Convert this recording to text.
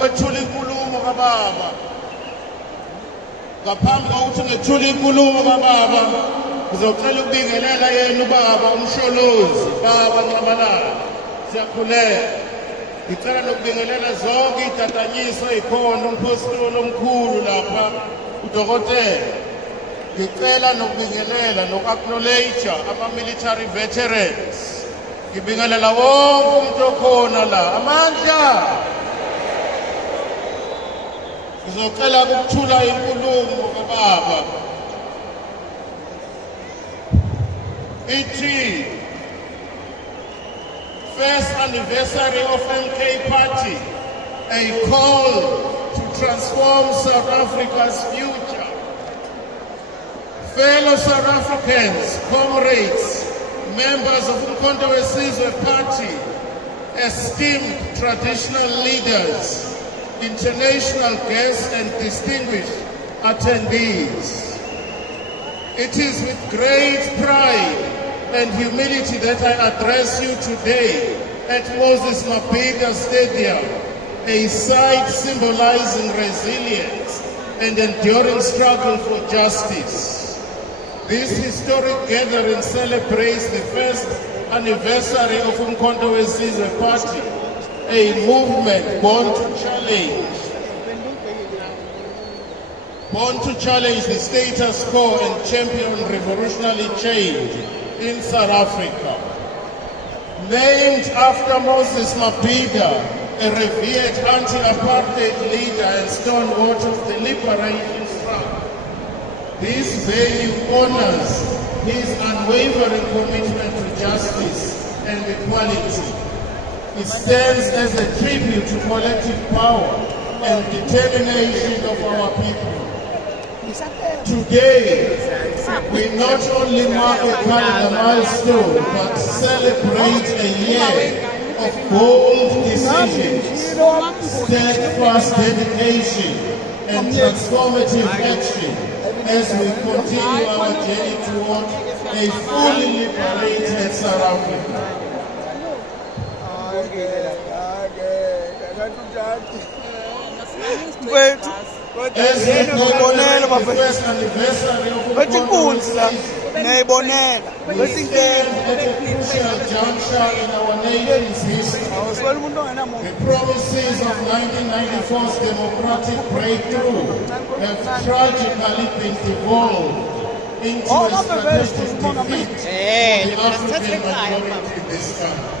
wethula inkulumo kababa. Ngaphambi kokuthi ngethule inkulumo kababa, ngizocela ukubingelela yena ubaba umsholozi, baba Nxabalala. Siyakhulela. Ngicela nokubingelela zonke idatanyiso ezikhona, umpostoli omkhulu lapha, udokotela. Ngicela nokubingelela noku-acknowledge ama-military veterans. Ngibingelela wonke umuntu okhona la. Amandla! Ngizocela ukuthula inkulumo kababa. Ithi first anniversary of MK Party, a call to transform South Africa's future. Fellow South Africans, comrades, members of Umkhonto weSizwe Party, esteemed traditional leaders, international guests and distinguished attendees. It is with great pride and humility that I address you today at Moses Mabhida Stadium, a site symbolizing resilience and enduring struggle for justice. This historic gathering celebrates the first anniversary of Umkhonto weSizwe Party, a movement born to challenge the status quo and champion revolutionary change in South Africa. Named after Moses Mabhida, a revered anti-apartheid leader and stalwart of the liberation struggle, this venue honors his unwavering commitment to justice and equality. It stands as a tribute to collective power and determination of our people. Today, we not only mark a calendar milestone, but celebrate a year of bold decisions, steadfast dedication, and transformative action as we continue our journey toward a fully liberated South Africa. As we commemorate the first anniversary of Umkhonto, we stand at a crucial juncture in our nation's history. The promises of 1994's democratic breakthrough have tragically been devolved into a strategic defeat for the African majority in this country.